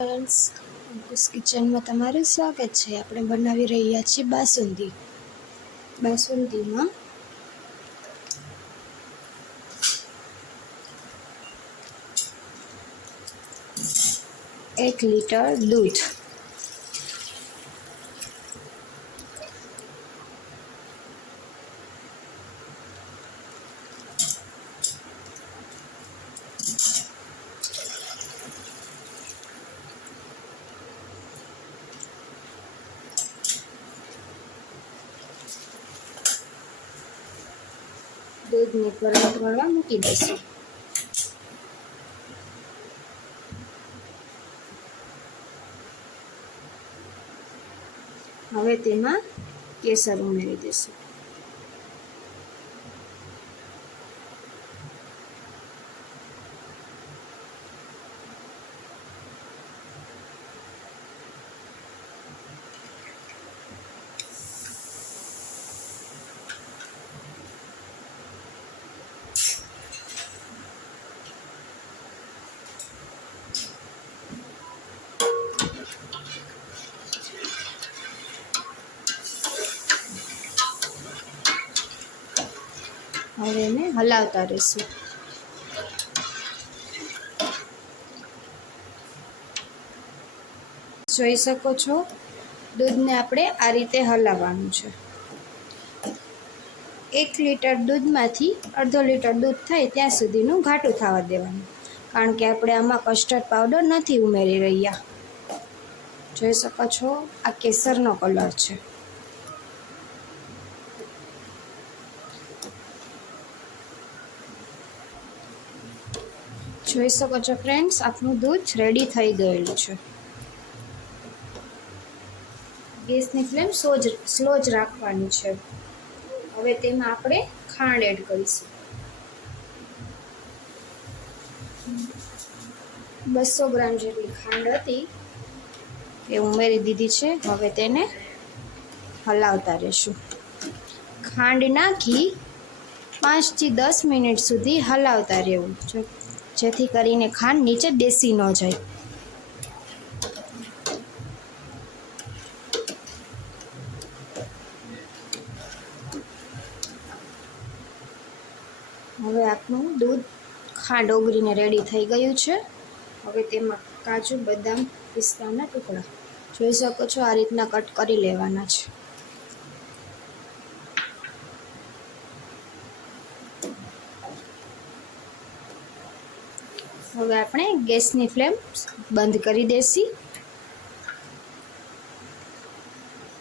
Friends, अंकुश kitchen में तमाરું स्वागत है। આપણે બનાવી રહ્યા છીએ બાસુંદી। બાસુંદીમાં 1 लीटर दूध, दूधने परत वळવા મૂકી દઈશું। હવે તેમાં કેસર ઉમેરી દઈશું। હવે એને હલાવતા રહીશું। જોઈ શકો છો, દૂધને આપણે આ રીતે હલાવવાનું છે। 1 लीटर દૂધમાંથી અડધો લીટર દૂધ થાય ત્યાં સુધીનું ઘાટું થવા દેવાનું, કારણ કે આપણે આમાં કસ્ટર્ડ પાવડર નથી ઉમેરી રહ્યા। જોઈ શકો છો, આ કેસરનો કલર છે। જોઈ શકો છો ફ્રેન્ડ્સ, આપણું દૂધ રેડી થઈ ગયેલું છે। ગેસની ફ્લેમ સ્લો જ રાખવાની છે। હવે તેમાં આપણે ખાંડ એડ કરીશું। 200 ગ્રામ જેટલી ખાંડ હતી એ ઉમેરી દીધી છે। હવે તેને હલાવતા રહીશું। ખાંડ નાખી 5 થી 10 મિનિટ સુધી હલાવતા રહેવું, જેથી કરીને ખાંડ નીચે બેસી ન જાય। હવે આપણું દૂધ ખાંડ ઓગળીને રેડી થઈ ગયું છે। હવે તેમાં કાજુ, બદામ, પિસ્તાના ટુકડા જોઈ શકો છો, આ રીતના કટ કરી લેવાના છે। હવે આપણે ગેસની ફ્લેમ બંધ કરી દેસી।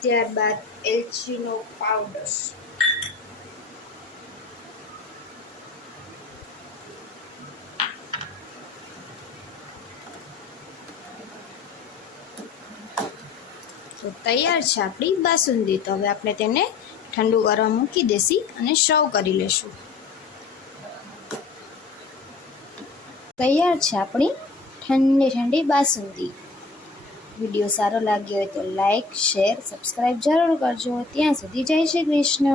ત્યારબાદ એલચીનો પાવડર, તો તૈયાર છે આપણી બાસુંદી। તો હવે આપણે તેને ઠંડુ કરવા મૂકી દેસી અને સર્વ કરી લેશું। તૈયાર છે આપણી ઠંડી ઠંડી બાસુંદી। વિડીયો સારો લાગ્યો હોય તો લાઈક, શેર, સબસ્ક્રાઈબ જરૂર કરજો। ત્યાં સુધી જય શ્રી કૃષ્ણ।